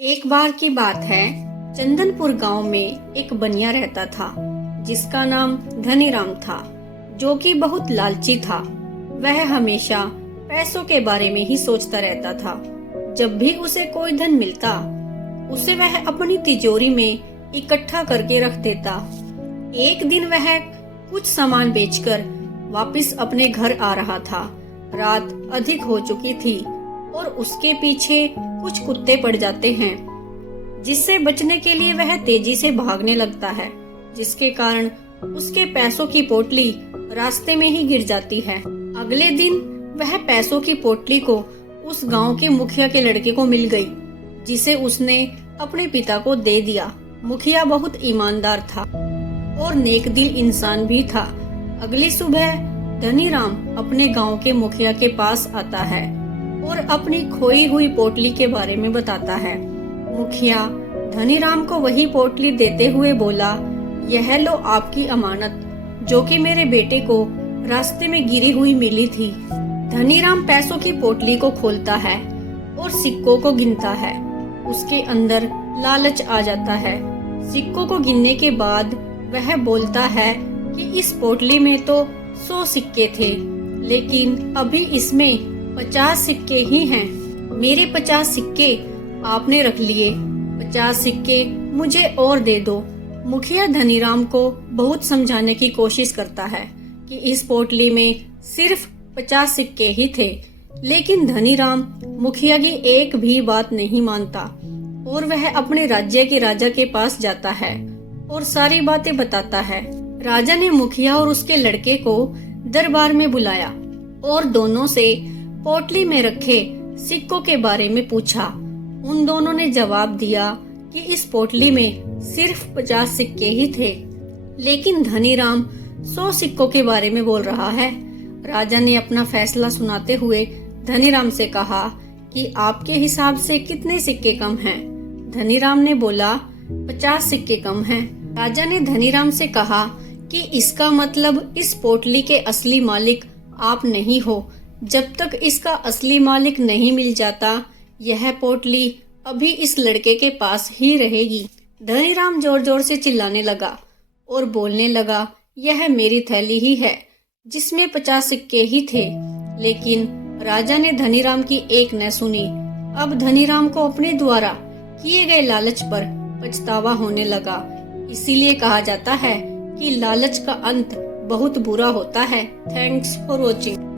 एक बार की बात है। चंदनपुर गांव में एक बनिया रहता था जिसका नाम धनीराम था, जो कि बहुत लालची था। वह हमेशा पैसों के बारे में ही सोचता रहता था। जब भी उसे कोई धन मिलता उसे वह अपनी तिजोरी में इकट्ठा करके रख देता। एक दिन वह कुछ सामान बेचकर वापस अपने घर आ रहा था। रात अधिक हो चुकी थी और उसके पीछे कुछ कुत्ते पड़ जाते हैं, जिससे बचने के लिए वह तेजी से भागने लगता है, जिसके कारण उसके पैसों की पोटली रास्ते में ही गिर जाती है। अगले दिन वह पैसों की पोटली को उस गांव के मुखिया के लड़के को मिल गई, जिसे उसने अपने पिता को दे दिया। मुखिया बहुत ईमानदार था और नेक दिल इंसान भी था। अगली सुबह धनीराम अपने गांव के मुखिया के पास आता है और अपनी खोई हुई पोटली के बारे में बताता है। मुखिया धनीराम को वही पोटली देते हुए बोला, यह लो आपकी अमानत, जो कि मेरे बेटे को रास्ते में गिरी हुई मिली थी। धनीराम पैसों की पोटली को खोलता है और सिक्कों को गिनता है। उसके अंदर लालच आ जाता है। सिक्कों को गिनने के बाद वह बोलता है कि इस पोटली में तो 100 सिक्के थे, लेकिन अभी इसमें 50 सिक्के ही हैं। मेरे 50 सिक्के आपने रख लिए, 50 सिक्के मुझे और दे दो। मुखिया धनीराम को बहुत समझाने की कोशिश करता है कि इस पोटली में सिर्फ 50 सिक्के ही थे, लेकिन धनीराम मुखिया की एक भी बात नहीं मानता और वह अपने राज्य के राजा के पास जाता है और सारी बातें बताता है। राजा ने मुखिया और उसके लड़के को दरबार में बुलाया और दोनों से पोटली में रखे सिक्कों के बारे में पूछा। उन दोनों ने जवाब दिया कि इस पोटली में सिर्फ 50 सिक्के ही थे, लेकिन धनीराम 100 सिक्कों के बारे में बोल रहा है। राजा ने अपना फैसला सुनाते हुए धनीराम से कहा कि आपके हिसाब से कितने सिक्के कम हैं? धनीराम ने बोला 50 सिक्के कम हैं। राजा ने धनीराम से कहा कि इसका मतलब इस पोटली के असली मालिक आप नहीं हो। जब तक इसका असली मालिक नहीं मिल जाता, यह पोटली अभी इस लड़के के पास ही रहेगी। धनीराम जोर जोर से चिल्लाने लगा और बोलने लगा, यह मेरी थैली ही है जिसमें 50 सिक्के ही थे। लेकिन राजा ने धनीराम की एक न सुनी। अब धनीराम को अपने द्वारा किए गए लालच पर पछतावा होने लगा। इसीलिए कहा जाता है कि लालच का अंत बहुत बुरा होता है। Thanks for watching.